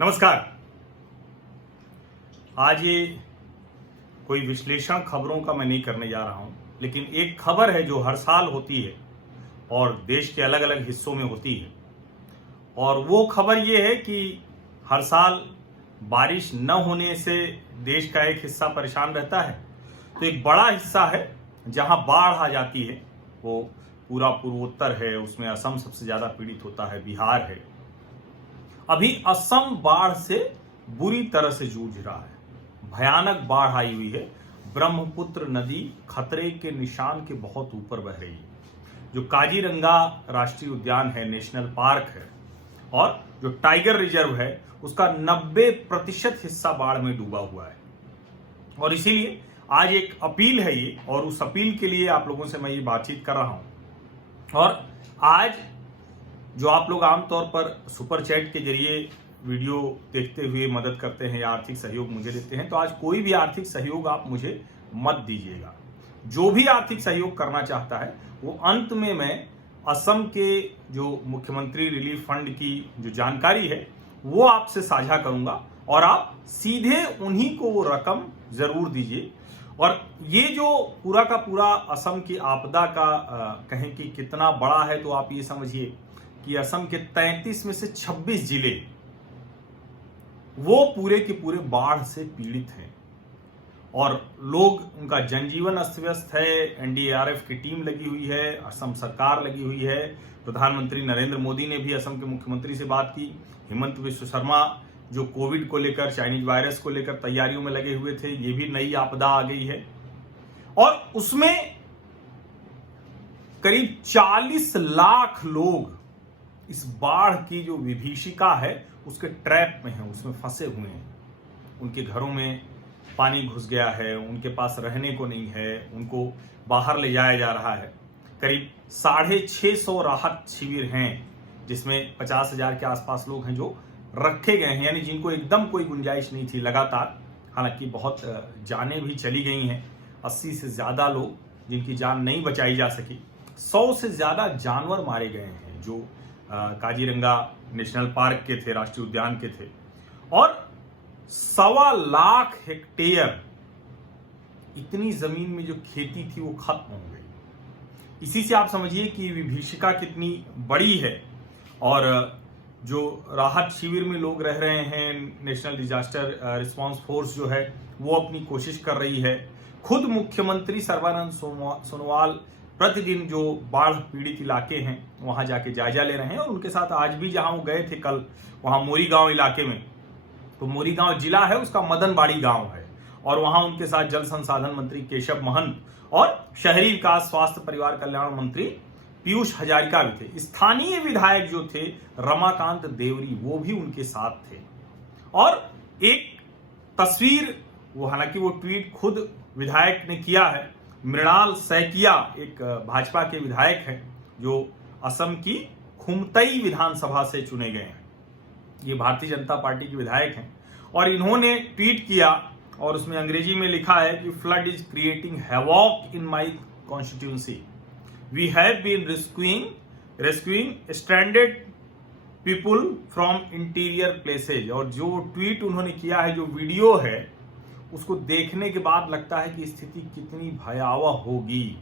नमस्कार। आज ये कोई विश्लेषण खबरों का मैं नहीं करने जा रहा हूं, लेकिन एक खबर है जो हर साल होती है और देश के अलग अलग हिस्सों में होती है। और वो खबर ये है कि हर साल बारिश न होने से देश का एक हिस्सा परेशान रहता है, तो एक बड़ा हिस्सा है जहां बाढ़ आ जाती है। वो पूरा पूर्वोत्तर है, उसमें असम सबसे ज्यादा पीड़ित होता है, बिहार है। अभी असम बाढ़ से बुरी तरह से जूझ रहा है। भयानक बाढ़ आई हुई है। ब्रह्मपुत्र नदी खतरे के निशान के बहुत ऊपर बह रही है। जो काजीरंगा राष्ट्रीय उद्यान है, नेशनल पार्क है, और जो टाइगर रिजर्व है, उसका 90% हिस्सा बाढ़ में डूबा हुआ है। और इसीलिए आज एक अपील है ये, और उस अपील के लिए आप लोगों से मैं ये बातचीत कर रहा हूं। और आज जो आप लोग आमतौर पर सुपर चैट के जरिए वीडियो देखते हुए मदद करते हैं या आर्थिक सहयोग मुझे देते हैं, तो आज कोई भी आर्थिक सहयोग आप मुझे मत दीजिएगा। जो भी आर्थिक सहयोग करना चाहता है वो अंत में मैं असम के जो मुख्यमंत्री रिलीफ फंड की जो जानकारी है वो आपसे साझा करूंगा, और आप सीधे उन्हीं को वो रकम जरूर दीजिए। और ये जो पूरा का पूरा असम की आपदा का कहें कि कितना बड़ा है, तो आप ये समझिए कि असम के 33 में से 26 जिले वो पूरे के पूरे बाढ़ से पीड़ित हैं, और लोग, उनका जनजीवन अस्त व्यस्त है। एनडीआरएफ की टीम लगी हुई है, असम सरकार लगी हुई है। प्रधानमंत्री नरेंद्र मोदी ने भी असम के मुख्यमंत्री से बात की। हेमंत बिश्व शर्मा जो कोविड को लेकर, चाइनीज वायरस को लेकर तैयारियों में लगे हुए थे, ये भी नई आपदा आ गई है। और उसमें करीब 40 लाख लोग इस बाढ़ की जो विभीषिका है उसके ट्रैप में हैं, उसमें फंसे हुए हैं। उनके घरों में पानी घुस गया है, उनके पास रहने को नहीं है, उनको बाहर ले जाया जा रहा है। करीब 650 राहत शिविर हैं, जिसमें 50,000 के आसपास लोग हैं जो रखे गए हैं, यानी जिनको एकदम कोई गुंजाइश नहीं थी लगातार। हालांकि बहुत जानें भी चली गई हैं। 80 से ज्यादा लोग जिनकी जान नहीं बचाई जा सकी। 100 से ज्यादा जानवर मारे गए हैं जो काजीरंगा नेशनल पार्क के थे, राष्ट्रीय उद्यान के थे। और 1.25 लाख हेक्टेयर इतनी जमीन में जो खेती थी वो खत्म हो गई। इसी से आप समझिए कि विभीषिका कितनी बड़ी है। और जो राहत शिविर में लोग रह रहे हैं, नेशनल डिजास्टर रिस्पांस फोर्स जो है वो अपनी कोशिश कर रही है। खुद मुख्यमंत्री सर्बानंद सोनोवाल प्रतिदिन जो बाढ़ पीड़ित इलाके हैं वहां जाके जायजा ले रहे हैं। और उनके साथ आज भी जहां वो गए थे कल, वहां मोरीगांव इलाके में, तो मोरीगांव जिला है, उसका मदनबाड़ी गांव है, और वहां उनके साथ जल संसाधन मंत्री केशव महंत और शहरी विकास, स्वास्थ्य, परिवार कल्याण मंत्री पीयूष हजारिका भी थे। स्थानीय विधायक जो थे रमाकांत देवरी, वो भी उनके साथ थे। और एक तस्वीर, वो हालांकि वो ट्वीट खुद विधायक ने किया है, मृणाल सैकिया एक भाजपा के विधायक हैं जो असम की खुमतई विधानसभा से चुने गए हैं। ये भारतीय जनता पार्टी के विधायक हैं, और इन्होंने ट्वीट किया और उसमें अंग्रेजी में लिखा है कि flood is creating havoc in my constituency, we have been rescuing stranded people from interior places. और जो ट्वीट उन्होंने किया है, जो वीडियो है, उसको देखने के बाद लगता है कि स्थिति कितनी भयावह होगी।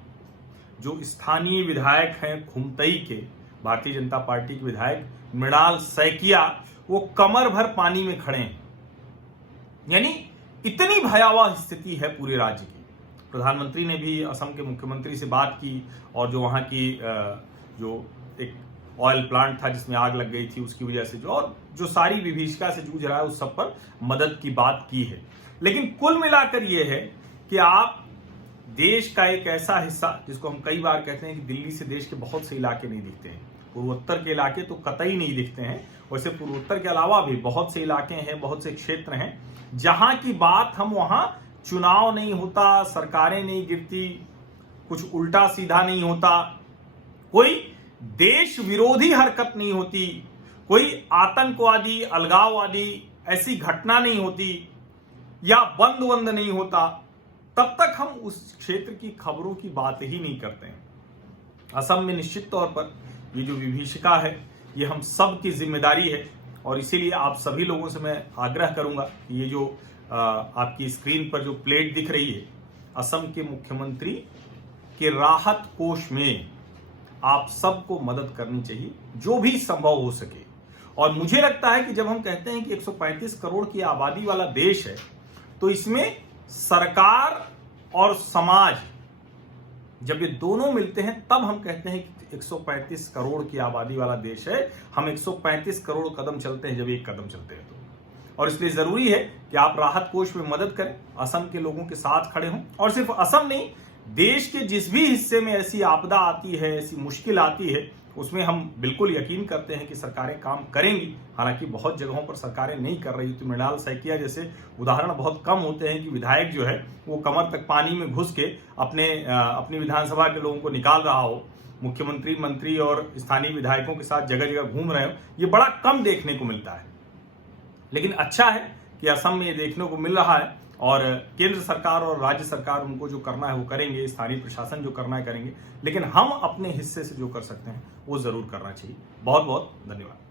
जो स्थानीय विधायक हैं खुमतई के, भारतीय जनता पार्टी के विधायक मृणाल सैकिया, वो कमर भर पानी में खड़े हैं। यानी इतनी भयावह स्थिति है पूरे राज्य की। प्रधानमंत्री ने भी असम के मुख्यमंत्री से बात की, और जो वहां की जो एक ऑयल प्लांट था जिसमें आग लग गई थी उसकी वजह से जो सारी विभीषिका से जूझ रहा है उस सब पर मदद की बात की है। लेकिन कुल मिलाकर यह है कि आप देश का एक ऐसा हिस्सा, जिसको हम कई बार कहते हैं कि दिल्ली से देश के बहुत से इलाके नहीं दिखते हैं, पूर्वोत्तर के इलाके तो कतई नहीं दिखते हैं। वैसे पूर्वोत्तर के अलावा भी बहुत से इलाके हैं, बहुत से क्षेत्र हैं जहां की बात हम, वहां चुनाव नहीं होता, सरकारें नहीं गिरती, कुछ उल्टा सीधा नहीं होता, कोई देश विरोधी हरकत नहीं होती, कोई आतंकवादी, अलगाववादी ऐसी घटना नहीं होती, या बंद नहीं होता, तब तक हम उस क्षेत्र की खबरों की बात ही नहीं करते हैं। असम में निश्चित तौर पर ये जो विभीषिका है, ये हम सब की जिम्मेदारी है, और इसीलिए आप सभी लोगों से मैं आग्रह करूंगा कि ये जो आपकी स्क्रीन पर जो प्लेट दिख रही है, असम के मुख्यमंत्री के राहत कोष में आप सबको मदद करनी चाहिए जो भी संभव हो सके। और मुझे लगता है कि जब हम कहते हैं कि 135 करोड़ की आबादी वाला देश है, तो इसमें सरकार और समाज जब ये दोनों मिलते हैं तब हम कहते हैं कि 135 करोड़ की आबादी वाला देश है। हम 135 करोड़ कदम चलते हैं जब एक कदम चलते हैं तो। और इसलिए जरूरी है कि आप राहत कोष में मदद करें, असम के लोगों के साथ खड़े हों। और सिर्फ असम नहीं, देश के जिस भी हिस्से में ऐसी आपदा आती है, ऐसी मुश्किल आती है, उसमें हम बिल्कुल यकीन करते हैं कि सरकारें काम करेंगी। हालांकि बहुत जगहों पर सरकारें नहीं कर रही। तो मृणाल सैकिया जैसे उदाहरण बहुत कम होते हैं कि विधायक जो है वो कमर तक पानी में घुस के अपनी विधानसभा के लोगों को निकाल रहा हो, मुख्यमंत्री, मंत्री और स्थानीय विधायकों के साथ जगह जगह घूम रहे हो। ये बड़ा कम देखने को मिलता है। लेकिन अच्छा है कि असम में ये देखने को मिल रहा है और केंद्र सरकार और राज्य सरकार उनको जो करना है वो करेंगे, स्थानीय प्रशासन जो करना है करेंगे। लेकिन हम अपने हिस्से से जो कर सकते हैं वो जरूर करना चाहिए। बहुत बहुत धन्यवाद।